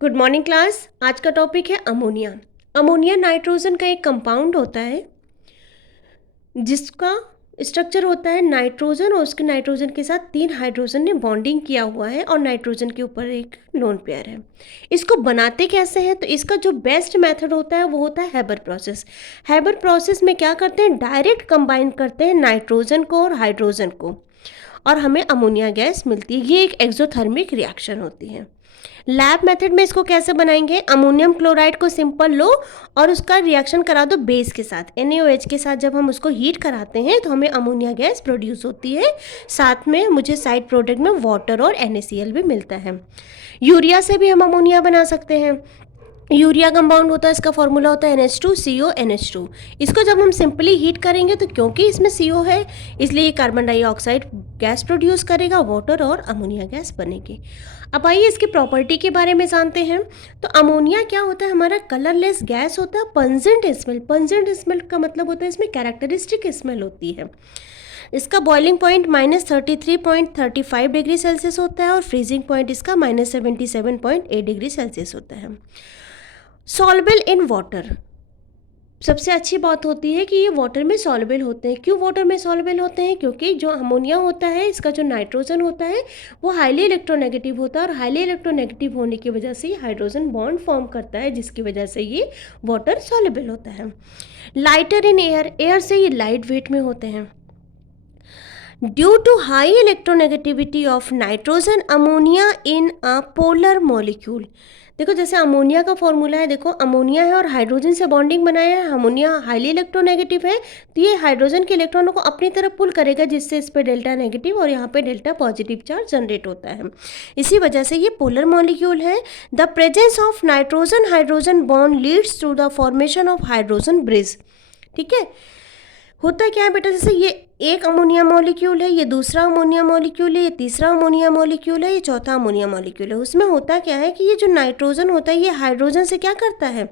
Good morning class. आज का topic है अमोनिया। अमोनिया नाइट्रोजन का एक कंपाउंड होता है जिसका स्ट्रक्चर होता है नाइट्रोजन और उसके नाइट्रोजन के साथ 3 हाइड्रोजन ने बॉन्डिंग किया हुआ है और नाइट्रोजन के ऊपर एक लोन पेयर है। इसको बनाते कैसे हैं? तो इसका जो बेस्ट मेथड होता है वो होता है हैबर प्रोसेस। हैबर प्रोसेस में क्या करते हैं, डायरेक्ट कंबाइन करते हैं नाइट्रोजन को और हाइड्रोजन को और हमें अमोनिया गैस मिलती है। ये एक एक्सोथर्मिक रिएक्शन होती है। लैब मेथड में इसको कैसे बनाएंगे, अमोनियम क्लोराइड को सिंपल लो और उसका रिएक्शन करा दो बेस के साथ, NaOH के साथ। जब हम उसको हीट कराते हैं तो हमें अमोनिया गैस प्रोड्यूस होती है। साथ में मुझे साइड प्रोडक्ट में वाटर और NaCl भी मिलता है। यूरिया से भी हम अमोनिया बना सकते हैं। यूरिया कंपाउंड होता है, इसका फॉर्मूला होता है NH2CO NH2। इसको जब हम सिंपली हीट करेंगे तो क्योंकि इसमें CO है इसलिए ये कार्बन डाइऑक्साइड गैस प्रोड्यूस करेगा, वाटर और अमोनिया गैस बनेगी। अब आइए इसकी प्रॉपर्टी के बारे में जानते हैं। तो अमोनिया क्या होता है, हमारा कलरलेस गैस होता है। पंजेंट स्मेल, पंजेंट स्मेल का मतलब होता है इसमें कैरेक्टरिस्टिक स्मेल होती है। इसका बॉइलिंग पॉइंट -33.35 डिग्री सेल्सियस होता है और फ्रीजिंग पॉइंट इसका -77.8 डिग्री सेल्सियस होता है। सॉल्युबल इन वाटर, सबसे अच्छी बात होती है कि ये वाटर में सॉल्युबल होते हैं। क्यों वाटर में सॉल्युबल होते हैं? क्योंकि जो अमोनिया होता है इसका जो नाइट्रोजन होता है वो हाईली इलेक्ट्रोनेगेटिव होता है और हाईली इलेक्ट्रोनेगेटिव होने की वजह से ये हाइड्रोजन बॉन्ड फॉर्म करता है, जिसकी वजह से ये वाटर सॉल्युबल होता है। लाइटर इन एयर, एयर से ये लाइट वेट में होते हैं। Due to high electronegativity of nitrogen ammonia in a polar molecule. देखो जैसे अमोनिया का फॉर्मूला है, देखो अमोनिया है और हाइड्रोजन से बॉन्डिंग बनाया है। अमोनिया हाईली इलेक्ट्रोनेगेटिव है तो ये हाइड्रोजन के इलेक्ट्रॉनों को अपनी तरफ पुल करेगा, जिससे इस पे डेल्टा नेगेटिव और यहाँ पे डेल्टा पॉजिटिव चार्ज जनरेट होता है। इसी वजह से ये पोलर मॉलिक्यूल है। The presence of nitrogen hydrogen bond leads to the formation of hydrogen bridge. ठीक है, होता क्या है बेटा, जैसे ये एक अमोनिया मॉलिक्यूल है, ये दूसरा अमोनिया मॉलिक्यूल है, ये तीसरा अमोनिया मॉलिक्यूल है, ये चौथा अमोनिया मॉलिक्यूल है। उसमें होता क्या है कि ये जो नाइट्रोजन होता है ये हाइड्रोजन से क्या करता है,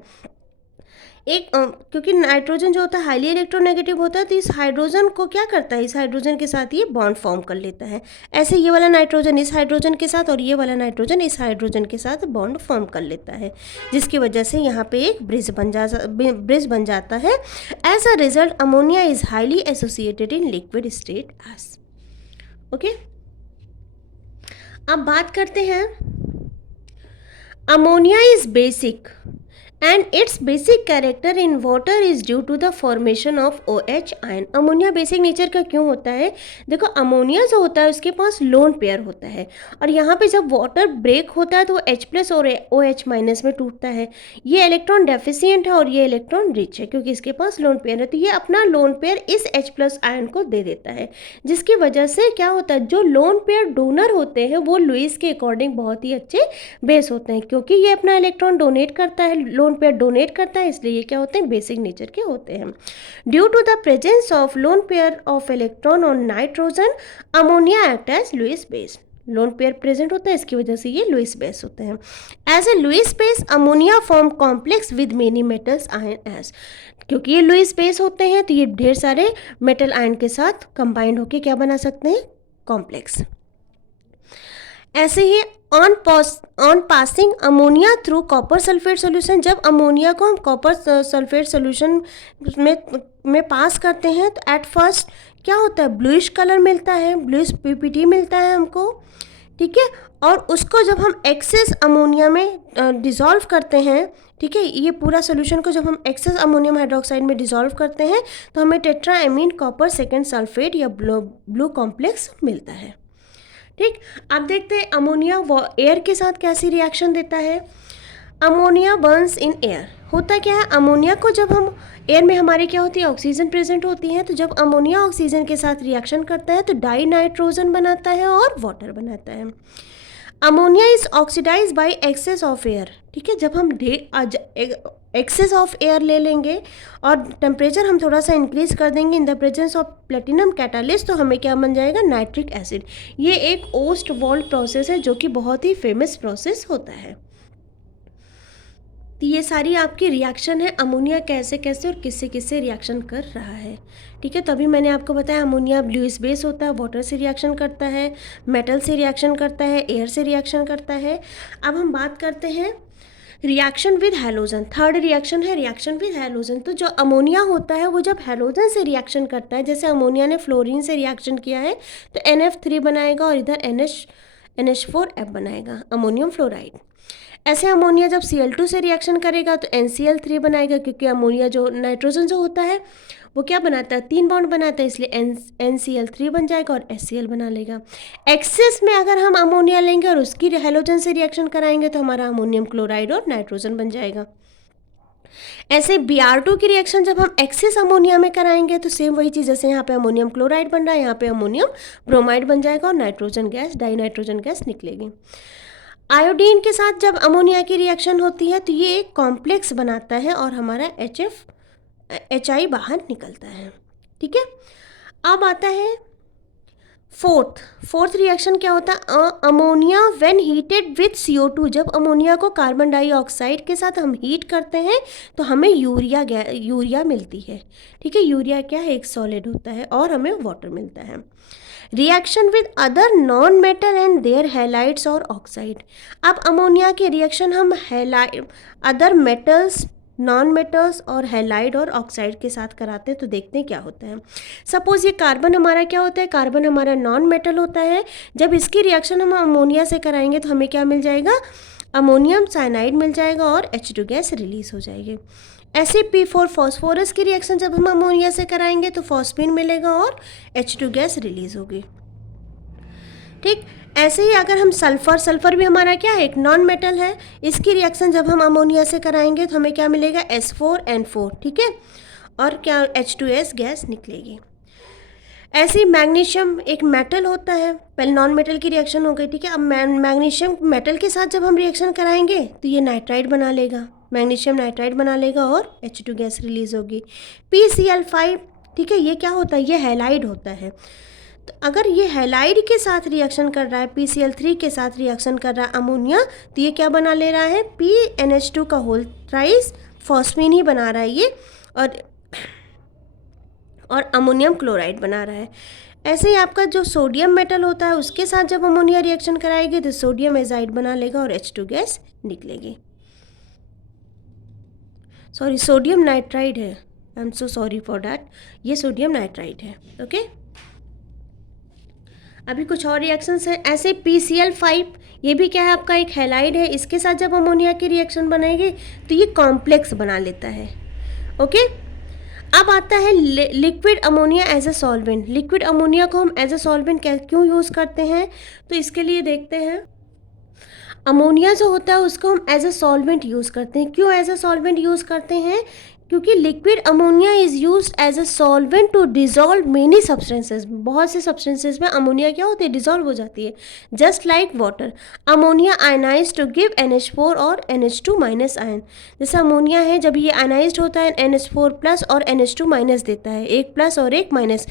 क्योंकि नाइट्रोजन जो होता है हाईली इलेक्ट्रोनेगेटिव होता है तो इस हाइड्रोजन को क्या करता है, इस हाइड्रोजन के साथ ये बॉन्ड फॉर्म कर लेता है। ऐसे ये वाला नाइट्रोजन इस हाइड्रोजन के साथ और ये वाला नाइट्रोजन इस हाइड्रोजन के साथ बॉन्ड फॉर्म कर लेता है, जिसकी वजह से यहाँ पे एक ब्रिज बन जाता है। As a result ammonia is highly associated in liquid state as. Okay, अब बात करते हैं ammonia is basic and its basic character in water is due to the formation of OH ion। Ammonia basic nature का क्यों होता है? देखो ammonia जो होता है उसके पास लोन पेयर होता है और यहाँ पे जब वाटर ब्रेक होता है तो वो H+ और OH- में टूटता है। ये इलेक्ट्रॉन डेफिशिएंट है और ये इलेक्ट्रॉन रिच है क्योंकि इसके पास लोन पेयर है, तो ये अपना लोन पेयर इस H+ आयन को दे देता है, जिसकी वजह से क्या होता है, जो लोन पेयर डोनर होते हैं वो लुईस के अकॉर्डिंग बहुत ही अच्छे बेस होते हैं। क्योंकि ये अपना इलेक्ट्रॉन डोनेट करता है, लोन पेयर डोनेट करता है, इसलिए ये क्या होते हैं, बेसिक नेचर के होते हैं। Due to the presence of lone pair of electron on nitrogen ammonia act as Lewis base. Lone pair present होता है, इसकी वजह से ये लुईस बेस होते हैं। As a Lewis base ammonia form complex with many metals ions. क्योंकि ये लुईस बेस होते हैं तो ये ढेर सारे मेटल आयन के साथ कंबाइंड होकर क्या बना सकते हैं, कॉम्प्लेक्स। ऐसे ही on passing ammonia through copper sulphate solution, जब अमोनिया को हम कॉपर सल्फेट सोल्यूशन में पास करते हैं तो एट फर्स्ट क्या होता है, ब्लूइश कलर मिलता है, ब्लूइश PPT मिलता है हमको। ठीक है, और उसको जब हम एक्सेस अमोनिया में डिज़ोल्व करते हैं, ठीक है, ये पूरा सोल्यूशन को जब हम एक्सेस अमोनियम हाइड्रोक्साइड में डिज़ोल्व करते हैं तो हमें टेट्राएमीन कॉपर सेकेंड सल्फेट या ब्लू कॉम्प्लेक्स मिलता है। ठीक, अब देखते हैं अमोनिया एयर के साथ कैसी रिएक्शन देता है। अमोनिया बर्न्स इन एयर, होता क्या है, अमोनिया को जब हम एयर में हमारे क्या होती है, ऑक्सीजन प्रेजेंट होती है, तो जब अमोनिया ऑक्सीजन के साथ रिएक्शन करता है तो डाई नाइट्रोजन बनाता है और वाटर बनाता है। Ammonia is oxidise by excess of air. ठीक है, जब हम एक्सेस ऑफ एयर ले लेंगे और टेम्परेचर हम थोड़ा सा इंक्रीज कर देंगे in the presence of platinum catalyst, तो हमें क्या बन जाएगा, नाइट्रिक एसिड। ये एक ओस्ट वॉल्ड प्रोसेस है जो कि बहुत ही फेमस प्रोसेस होता है। तो ये सारी आपकी रिएक्शन है, अमोनिया कैसे कैसे और किससे किससे रिएक्शन कर रहा है। ठीक है, तभी मैंने आपको बताया अमोनिया लुईस बेस होता है, वाटर से रिएक्शन करता है, मेटल से रिएक्शन करता है, एयर से रिएक्शन करता है। अब हम बात करते हैं reaction with halogen, third reaction है रिएक्शन विद हैलोजन। तो जो अमोनिया होता है वो जब हैलोजन से रिएक्शन करता है, जैसे अमोनिया ने फ्लोरीन से रिएक्शन किया है तो NF3 बनाएगा और इधर NH4F बनाएगा, अमोनियम फ्लोराइड। ऐसे अमोनिया जब Cl2 से रिएक्शन करेगा तो NCl3 बनाएगा, क्योंकि अमोनिया जो नाइट्रोजन जो होता है वो क्या बनाता है, 3 बॉन्ड बनाता है, इसलिए NCl3 बन जाएगा और HCl बना लेगा। एक्सेस में अगर हम अमोनिया लेंगे और उसकी हैलोजन से रिएक्शन कराएंगे तो हमारा अमोनियम क्लोराइड और नाइट्रोजन बन जाएगा। ऐसे Br2 की रिएक्शन जब हम एक्सेस अमोनिया में कराएंगे तो सेम वही चीज़, जैसे यहाँ पे अमोनियम क्लोराइड बन रहा है, यहाँ पे अमोनियम ब्रोमाइड बन जाएगा और नाइट्रोजन गैस, डाइनाइट्रोजन गैस निकलेगी। आयोडीन के साथ जब अमोनिया की रिएक्शन होती है तो ये एक कॉम्प्लेक्स बनाता है और हमारा HI बाहर निकलता है। ठीक है, अब आता है फोर्थ रिएक्शन क्या होता है, ammonia when heated with CO2। जब अमोनिया को कार्बन डाइऑक्साइड के साथ हम हीट करते हैं तो हमें यूरिया मिलती है। ठीक है, यूरिया क्या है, एक सॉलिड होता है और हमें वाटर मिलता है। Reaction with other non metal and their halides और ऑक्साइड। अब अमोनिया की रिएक्शन हम अदर मेटल्स, नॉन मेटल्स और हैलाइड और ऑक्साइड के साथ कराते हैं तो देखते हैं क्या होता है। सपोज ये कार्बन हमारा क्या होता है, कार्बन हमारा नॉन मेटल होता है। जब इसकी रिएक्शन हम अमोनिया से कराएंगे तो हमें क्या मिल जाएगा, अमोनियम साइनाइड मिल जाएगा और H2 गैस रिलीज हो जाएगी। ऐसे P4 फॉस्फोरस की रिएक्शन जब हम अमोनिया से कराएंगे तो फॉस्फीन मिलेगा और H2 गैस रिलीज होगी। ठीक, ऐसे ही अगर हम सल्फर भी हमारा क्या है, एक नॉन मेटल है, इसकी रिएक्शन जब हम अमोनिया से कराएंगे तो हमें क्या मिलेगा, S4N4। ठीक है, और क्या, H2S गैस निकलेगी। ऐसे ही मैग्नीशियम एक मेटल होता है, पहले नॉन मेटल की रिएक्शन हो गई। ठीक है, अब मैग्नीशियम मेटल के साथ जब हम रिएक्शन कराएंगे तो ये नाइट्राइड बना लेगा, मैग्नीशियम नाइट्राइड बना लेगा और H2 गैस रिलीज होगी। PCl5, ठीक है, ये क्या होता है, ये हैलाइड होता है। तो अगर ये हैलाइड के साथ रिएक्शन कर रहा है, PCl3 के साथ रिएक्शन कर रहा है अमोनिया, तो ये क्या बना ले रहा है, PNH2 का होल ट्राइस फॉस्फीन ही बना रहा है ये, और अमोनियम क्लोराइड बना रहा है। ऐसे ही आपका जो सोडियम मेटल होता है उसके साथ जब अमोनिया रिएक्शन कराएगी तो सोडियम एजाइड बना लेगा और H2 गैस निकलेगी। सॉरी, सोडियम नाइट्राइड है, I am so sorry for that, ये सोडियम नाइट्राइड है। ओके, अभी कुछ और रिएक्शंस हैं। ऐसे PCl5, ये भी क्या है, आपका एक हैलाइड है, इसके साथ जब अमोनिया की रिएक्शन बनाएगी तो ये कॉम्प्लेक्स बना लेता है। ओके, अब आता है liquid ammonia as a solvent. Liquid ammonia को हम एज ए सॉल्वेंट क्यों यूज़ करते हैं, तो इसके लिए देखते हैं। अमोनिया जो होता है उसको हम एज ए सॉल्वेंट यूज़ करते हैं। क्यों एज ए सॉल्वेंट यूज़ करते हैं, क्योंकि liquid ammonia is used as a solvent to dissolve many substances. बहुत से सब्सटेंसेज में अमोनिया क्या होती है, डिजॉल्व हो जाती है, just like water. Ammonia ionise to give NH4 और NH2 माइनस आयन। जैसे अमोनिया है, जब ये आयनाइज होता है NH4 प्लस और NH2 माइनस देता है, एक प्लस और एक माइनस।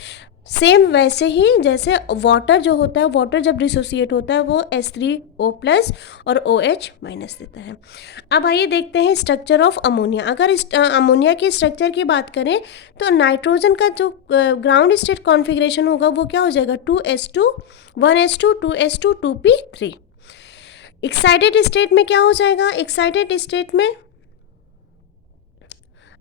सेम वैसे ही जैसे वाटर जो होता है, वाटर जब डिसोसिएट होता है वो H3O प्लस और OH माइनस देता है। अब आइए देखते हैं स्ट्रक्चर ऑफ अमोनिया। अगर इस अमोनिया के स्ट्रक्चर की बात करें तो नाइट्रोजन का जो ग्राउंड स्टेट कॉन्फ़िगरेशन होगा वो क्या हो जाएगा, 2s2 1s2 2s2 2p3। Excited state में क्या हो जाएगा, एक्साइटेड स्टेट में,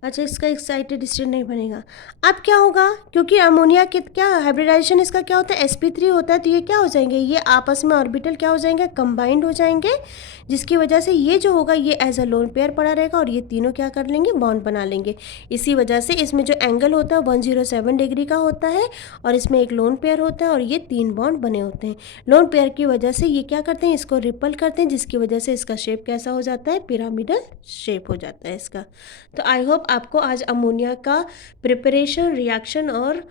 अच्छा इसका एक्साइटेड स्टेट नहीं बनेगा। अब क्या होगा, क्योंकि अमोनिया के क्या हाइब्रिडाइजेशन इसका क्या होता है, sp3 होता है, तो ये क्या हो जाएंगे, ये आपस में ऑर्बिटल क्या हो जाएंगे, कंबाइंड हो जाएंगे, जिसकी वजह से ये जो होगा ये एज अ लोन पेयर पड़ा रहेगा और ये तीनों क्या कर लेंगे, बॉन्ड बना लेंगे। इसी वजह से इसमें जो एंगल होता है 107 डिग्री का होता है और इसमें एक लोन पेयर होता है और ये 3 बॉन्ड बने होते हैं। लोन पेयर की वजह से ये क्या करते हैं, इसको रिपल करते हैं, जिसकी वजह से इसका शेप कैसा हो जाता है, पिरामिडल शेप हो जाता है इसका। तो आई होप आपको आज अमोनिया का प्रिपरेशन, रिएक्शन और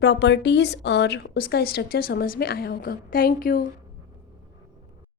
प्रॉपर्टीज़ और उसका स्ट्रक्चर समझ में आया होगा। Thank you.